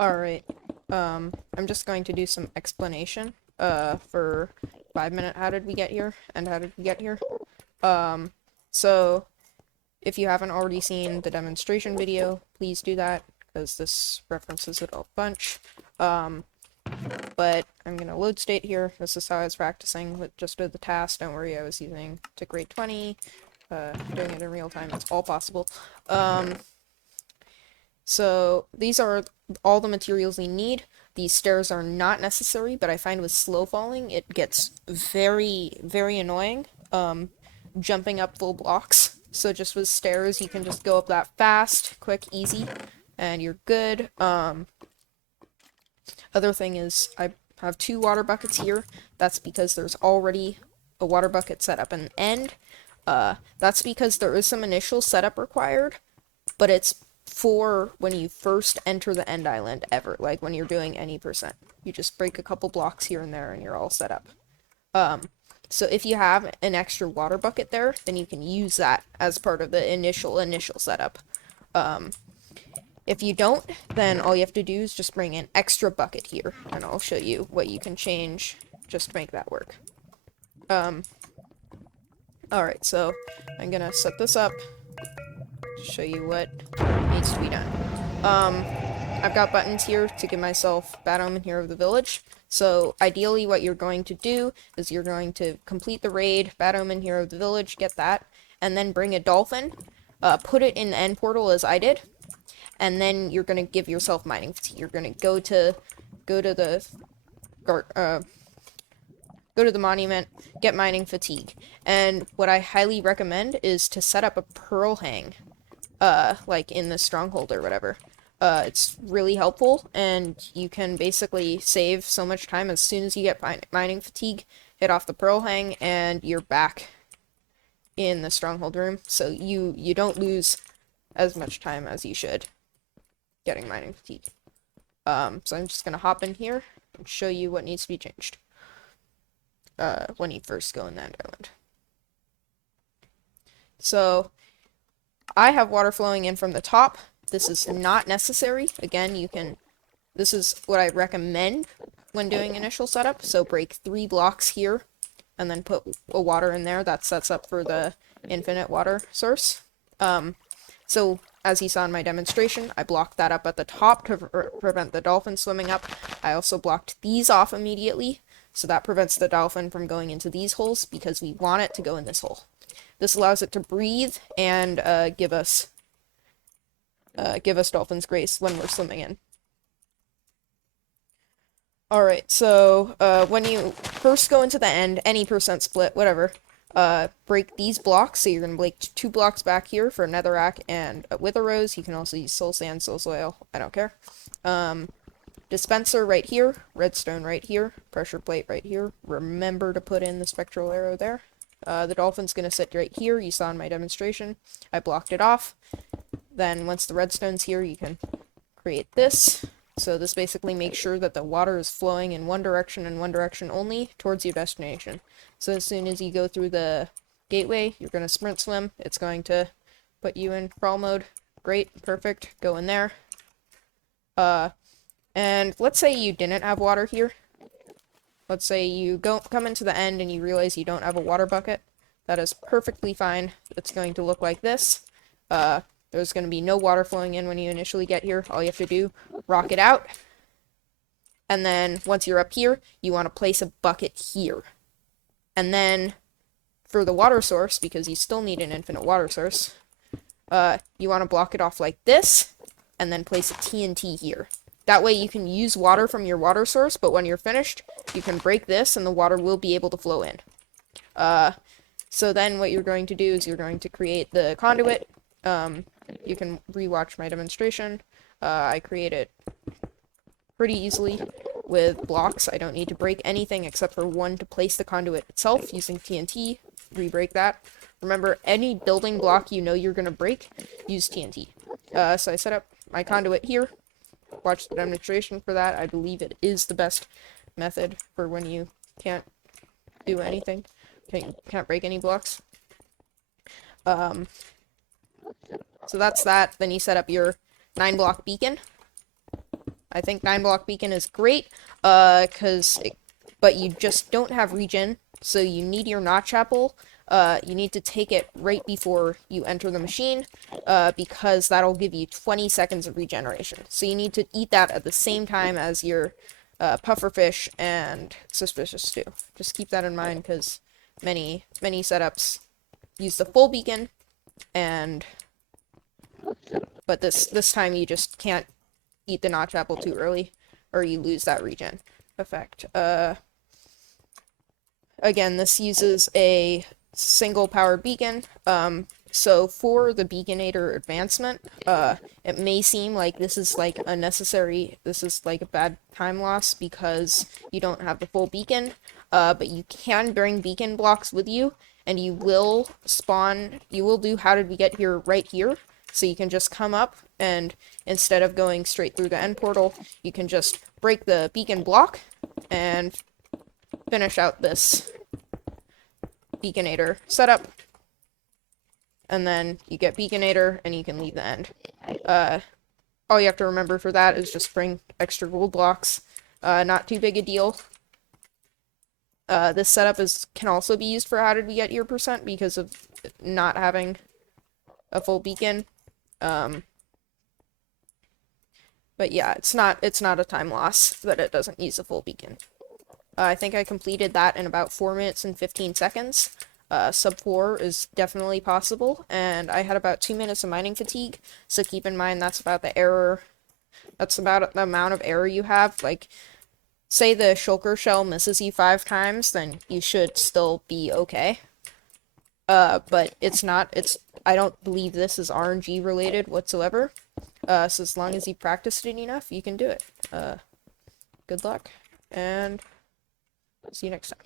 Alright, I'm just going to do some explanation, for 5 minute how did we get here, and how did we get here. Um, so, if you haven't already seen the demonstration video, please do that, because this references it a bunch. But I'm gonna load state here. This is how I was practicing with just with the task. Don't worry, I was using tick rate 20, doing it in real time, it's all possible. So these are all the materials we need. These stairs are not necessary, but I find with slow falling, it gets very, very annoying, jumping up full blocks. So just with stairs, you can just go up that fast, quick, easy, and you're good. Other thing is, I have 2 water buckets here. That's because there's already a water bucket set up in the end. That's because there is some initial setup required, but it's for when you first enter the end island ever, like when you're doing any percent. You just break a couple blocks here and there and you're all set up. So if you have an extra water bucket there, then you can use that as part of the initial setup. If you don't, then all you have to do is just bring an extra bucket here, and I'll show you what you can change just to make that work. Alright, so I'm gonna set this up to show you what needs to be done. I've got buttons here to give myself Bad Omen Hero of the Village. So ideally what you're going to do is you're going to complete the raid, Bad Omen Hero of the Village, get that, and then bring a dolphin, put it in the end portal as I did, and then you're gonna give yourself mining fatigue. You're gonna go to the monument, get mining fatigue. And what I highly recommend is to set up a pearl hang, like in the stronghold or whatever. It's really helpful, and you can basically save so much time as soon as you get mining fatigue, hit off the pearl hang, and you're back in the stronghold room. So you don't lose as much time as you should getting mining fatigue. So I'm just gonna hop in here and show you what needs to be changed when you first go in the end island. So I have water flowing in from the top. This is not necessary. Again, this is what I recommend when doing initial setup. So break 3 blocks here and then put a water in there. That sets up for the infinite water source. So as you saw in my demonstration, I blocked that up at the top to prevent the dolphin swimming up. I also blocked these off immediately, so that prevents the dolphin from going into these holes because we want it to go in this hole. This allows it to breathe and give us dolphin's grace when we're swimming in. Alright, so when you first go into the end, any percent split, whatever, break these blocks. So you're going to break 2 blocks back here for netherrack and wither rose. You can also use soul sand, soul soil, I don't care. Dispenser right here, redstone right here, pressure plate right here. Remember to put in the spectral arrow there. The dolphin's going to sit right here. You saw in my demonstration. I blocked it off. Then once the redstone's here, you can create this. So this basically makes sure that the water is flowing in one direction and one direction only towards your destination. So as soon as you go through the gateway, you're going to sprint swim. It's going to put you in crawl mode. Great, perfect, go in there. And let's say you didn't have water here. Let's say you come into the end and you realize you don't have a water bucket. That is perfectly fine. It's going to look like this. There's going to be no water flowing in when you initially get here. All you have to do, rock it out. And then once you're up here, you want to place a bucket here. And then for the water source, because you still need an infinite water source, you want to block it off like this, and then place a TNT here. That way you can use water from your water source, but when you're finished, you can break this and the water will be able to flow in. So then what you're going to do is you're going to create the conduit. You can rewatch my demonstration. I create it pretty easily with blocks. I don't need to break anything except for one to place the conduit itself using TNT. Re-break that. Remember, any building block you know you're going to break, use TNT. So I set up my conduit here. Watch the demonstration for that. I believe it is the best method for when you can't do anything. Can't break any blocks. So that's that. Then you set up your 9-block beacon. I think 9-block beacon is great, but you just don't have regen, so you need your notch apple. You need to take it right before you enter the machine, because that'll give you 20 seconds of regeneration. So you need to eat that at the same time as your pufferfish and suspicious stew. Just keep that in mind, because many setups use the full beacon, but this time you just can't eat the notch apple too early, or you lose that regen effect. Again, this uses a single power beacon. So for the beaconator advancement, it may seem like this is like this is like a bad time loss because you don't have the full beacon, but you can bring beacon blocks with you, and you will do how did we get here right here, so you can just come up, and instead of going straight through the end portal, you can just break the beacon block and finish out this beaconator setup, and then you get beaconator and you can leave the end. All you have to remember for that is just bring extra gold blocks. Not too big a deal. This setup can also be used for how did we get here percent because of not having a full beacon. But yeah, it's not a time loss that it doesn't use a full beacon. I think I completed that in about 4 minutes and 15 seconds. Sub 4 is definitely possible, and I had about 2 minutes of mining fatigue, so keep in mind that's about the error. That's about the amount of error you have. Like, say the shulker shell misses you 5 times, then you should still be okay. But it's not, I don't believe this is RNG related whatsoever. So as long as you practiced it enough, you can do it. Good luck, and see you next time.